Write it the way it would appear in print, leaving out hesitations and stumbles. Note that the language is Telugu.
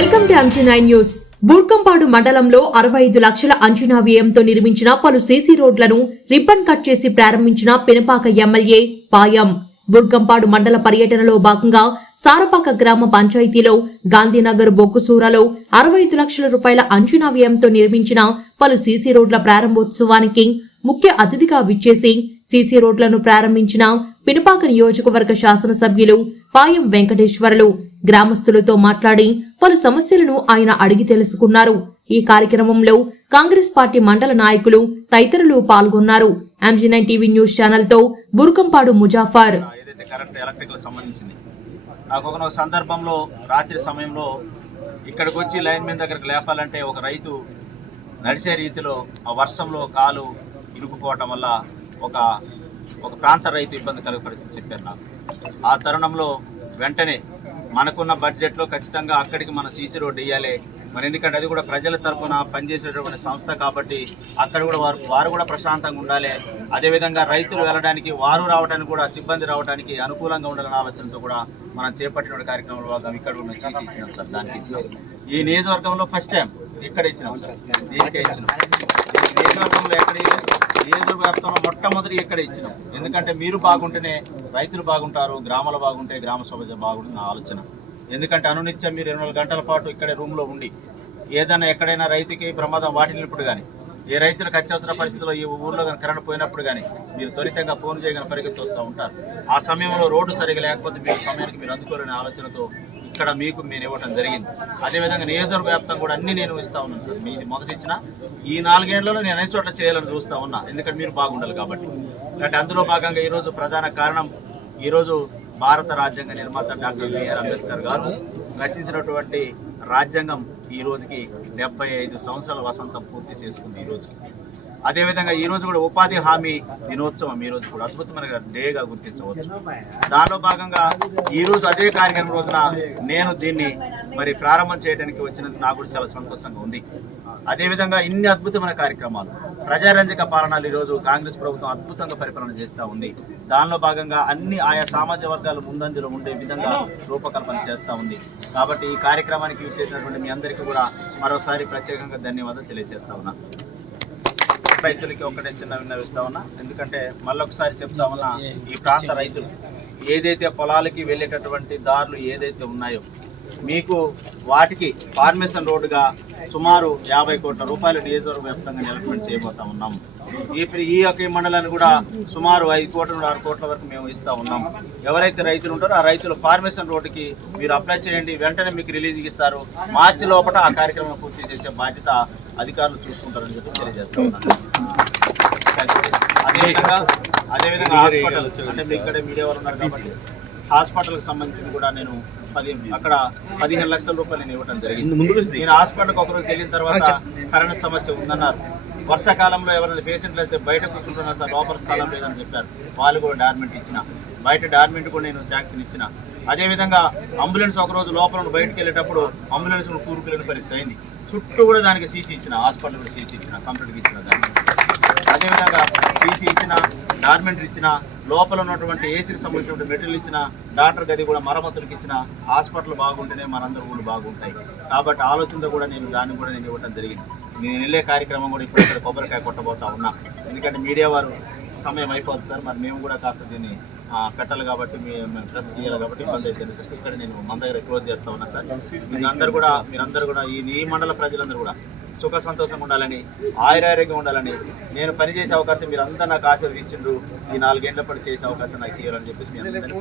Welcome to MG9 news. బూర్కంపాడు మండలంలో 65 లక్షల అంచనా వ్యయంతో నిర్మించిన పలు సీసీ రోడ్లను రిబ్బన్ కట్ చేసి ప్రారంభించిన పినపాక ఎమ్మెల్యే పాయం. బూర్కంపాడు మండల పర్యటనలో భాగంగా సారపాక గ్రామ పంచాయతీలో గాంధీనగర్ బొక్కుసూరలో 65 లక్షల రూపాయల అంచనా వ్యయంతో నిర్మించిన పలు సీసీ రోడ్ల ప్రారంభోత్సవానికి ముఖ్య అతిథిగా విచ్చేసి సీసీ రోడ్లను ప్రారంభించిన పినపాక నియోజకవర్గ శాసనసభ్యులు పాయం వెంకటేశ్వర్లు గ్రామస్తులతో మాట్లాడి పలు సమస్యలను ఆయన అడిగి తెలుసుకున్నారు. ఈ కార్యక్రమంలో కాంగ్రెస్ పార్టీ మండల నాయకులు తదితరులు పాల్గొన్నారు. MG9 టీవీ న్యూస్ ఛానల్ తో బూర్కంపాడు ముజాఫర్. నాకు ఒక సందర్భంలో రాత్రి సమయంలో ఇక్కడికి వచ్చి లైన్ మీద దగ్గరకు లేపాలంటే ఒక రైతు నడిచే రీతిలో ఆ వర్షంలో కాలు ఇరుక్కుపోవటం వల్ల ఒక ప్రాంత రైతు ఇబ్బంది కలిగే పరిస్థితి చెప్పారు నాకు. ఆ తరుణంలో వెంటనే మనకున్న బడ్జెట్లో ఖచ్చితంగా అక్కడికి మన సీసీ రోడ్డు వేయాలి. మరి ఎందుకంటే అది కూడా ప్రజల తరఫున పనిచేసేటటువంటి సంస్థ కాబట్టి అక్కడ కూడా వారు కూడా ప్రశాంతంగా ఉండాలి. అదేవిధంగా రైతులు వెళ్ళడానికి వారు రావడానికి కూడా సిబ్బంది రావడానికి అనుకూలంగా ఉండాలనే ఆలోచనతో కూడా మనం చేపట్టిన కార్యక్రమంలో భాగంగా ఇక్కడ ఉన్న సీసీ ఇచ్చినాం సార్. దానికి ఇచ్చినాం. ఈ నియోజకవర్గంలో ఫస్ట్ టైం ఇక్కడ ఇచ్చినాం సార్. దీనికే ఇచ్చినాం. నియోజకవర్గంలో ఎక్కడ నియోజకవర్గ వ్యాప్తంలో మొట్టమొదటి ఇక్కడ ఇచ్చినాం. ఎందుకంటే మీరు బాగుంటేనే రైతులు బాగుంటారు, గ్రామాలు బాగుంటే గ్రామ సభ బాగుంటుంది నా ఆలోచన. ఎందుకంటే అనునిత్యం మీరు 24 గంటల పాటు ఇక్కడ రూమ్లో ఉండి ఏదైనా ఎక్కడైనా రైతుకి ప్రమాదం వాటిల్లినప్పుడు కానీ ఏ రైతులకు అత్యవసర పరిస్థితుల్లో ఈ ఊళ్ళో కానీ కరెంట్ పోయినప్పుడు కానీ మీరు త్వరితంగా ఫోన్ చేయగానే పరిగెత్తి వస్తూ ఉంటారు. ఆ సమయంలో రోడ్డు సరిగా లేకపోతే మీకు సమయానికి మీరు అందుకోరనే ఆలోచనతో ఇక్కడ మీకు నేను ఇవ్వడం జరిగింది. అదేవిధంగా నియోజకవర్గ వ్యాప్తంగా కూడా అన్ని నేను ఇస్తూ ఉన్నాను సార్. మీది మొదటి ఇచ్చిన ఈ 4 ఏళ్లలో నేను అన్ని చోట్ల చేయాలని చూస్తూ ఉన్నా. ఎందుకంటే మీరు బాగుండాలి కాబట్టి. అంటే అందులో భాగంగా ఈరోజు ప్రధాన కారణం ఈరోజు భారత రాజ్యాంగ నిర్మాత డాక్టర్ బిఆర్ అంబేద్కర్ గారు రచించినటువంటి రాజ్యాంగం ఈ రోజుకి 75 సంవత్సరాల వసంతం పూర్తి చేసుకుంది ఈ రోజుకి. అదేవిధంగా ఈ రోజు కూడా ఉపాధి హామీ దినోత్సవం ఈ రోజు కూడా అద్భుతమైన డేగా గుర్తించవచ్చు. దానిలో భాగంగా ఈ రోజు అదే కార్యక్రమం రోజున నేను దీన్ని మరి ప్రారంభం చేయడానికి వచ్చినందుకు నాకు కూడా చాలా సంతోషంగా ఉంది. అదేవిధంగా ఇన్ని అద్భుతమైన కార్యక్రమాలు ప్రజారంజక పాలనలు ఈరోజు కాంగ్రెస్ ప్రభుత్వం అద్భుతంగా పరిపాలన చేస్తూ ఉంది. దానిలో భాగంగా అన్ని ఆయా సామాజిక వర్గాలు ముందంజలో ఉండే విధంగా రూపకల్పన చేస్తూ ఉంది. కాబట్టి ఈ కార్యక్రమానికి చేసినటువంటి మీ అందరికీ కూడా మరోసారి ప్రత్యేకంగా ధన్యవాదాలు తెలియజేస్తా ఉన్నా. రైతులకి ఒకటే చిన్న విన్నవిస్తా ఉన్నా. ఎందుకంటే మళ్ళొకసారి చెప్తా ఉన్నా, ఈ ప్రాంత రైతులు ఏదైతే పొలాలకి వెళ్ళేటటువంటి దారులు ఏదైతే ఉన్నాయో మీకు వాటికి ఫార్మేషన్ రోడ్డుగా సుమారు 50 కోట్ల రూపాయలు నియోజకవర్గ వ్యాప్తంగా డెవలప్మెంట్ చేయబోతా ఉన్నాం. ఈ యొక్క మండలాన్ని కూడా సుమారు 5 కోట్ల నుండి 6 కోట్ల వరకు మేము ఇస్తూ ఉన్నాం. ఎవరైతే రైతులు ఉంటారో ఆ రైతులు ఫార్మేషన్ రోడ్డుకి మీరు అప్లై చేయండి, వెంటనే మీకు రిలీజ్ ఇస్తారు. మార్చి లోపల ఆ కార్యక్రమం పూర్తి చేసే బాధ్యత అధికారులు చూసుకుంటారని చెప్పి తెలియజేస్తా ఉన్నాను. అదేవిధంగా హాస్పిటల్ అంటే మీ ఇక్కడే మీడియా వారు ఉన్నారు కాబట్టి హాస్పిటల్కి సంబంధించి కూడా నేను అక్కడ 15 లక్షల రూపాయలు నేను ఇవ్వడం జరిగింది. నేను హాస్పిటల్కి ఒకరోజు వెళ్ళిన తర్వాత కరెంట్ సమస్య ఉందన్నారు. వర్షాకాలంలో ఎవరైనా పేషెంట్లు అయితే బయట కూర్చుంటున్నారు సార్, లోపల స్థలం లేదని చెప్పారు. వాళ్ళు కూడా డార్మెంట్ ఇచ్చిన, బయట డార్మెంట్ కూడా నేను శాంక్షన్ ఇచ్చిన. అదేవిధంగా అంబులెన్స్ ఒకరోజు లోపల బయటకు వెళ్ళేటప్పుడు అంబులెన్స్ కూరుకులేని పరిస్థితి అయింది. చుట్టూ కూడా దానికి సీసీ ఇచ్చిన, హాస్పిటల్ కూడా సీసీ ఇచ్చిన, కంప్లీట్గా ఇచ్చిన దానికి. అదేవిధంగా సీసీ ఇచ్చిన, డార్మెంటరీ ఇచ్చిన, లోపల ఉన్నటువంటి ఏసీకి సంబంధించిన మెటీరియల్ ఇచ్చిన, డాక్టర్ గది కూడా మరమ్మతులకు ఇచ్చిన. హాస్పిటల్ బాగుంటేనే మనందరూ ఊళ్ళు బాగుంటాయి. కాబట్టి ఆలోచనతో కూడా దాన్ని కూడా నేను ఇవ్వడం జరిగింది. నేను వెళ్ళే కార్యక్రమం కూడా ఇప్పుడు ఇక్కడ కొబ్బరికాయ కొట్టబోతా ఉన్నా. ఎందుకంటే మీడియా వారు సమయం అయిపోతుంది సార్, మరి మేము కూడా కాస్త దీన్ని పెట్టాలి కాబట్టి మేము ప్రెస్ చేయాలి కాబట్టి ఇబ్బంది అయితే సార్. ఇక్కడ నేను మన దగ్గర క్లోజ్ చేస్తా ఉన్నా సార్. మీరందరూ కూడా ఈ మండల ప్రజలందరూ కూడా సుఖ సంతోషంగా ఉండాలని, ఆయురారోగ్యంగా ఉండాలని, నేను పనిచేసే అవకాశం మీరు అంతా నాకు ఆశీర్వదించిండ్రు. ఈ 4 ఏళ్ల పాటు చేసే అవకాశం నాకు ఇవ్వాలని చెప్పేసి మీ అందరికీ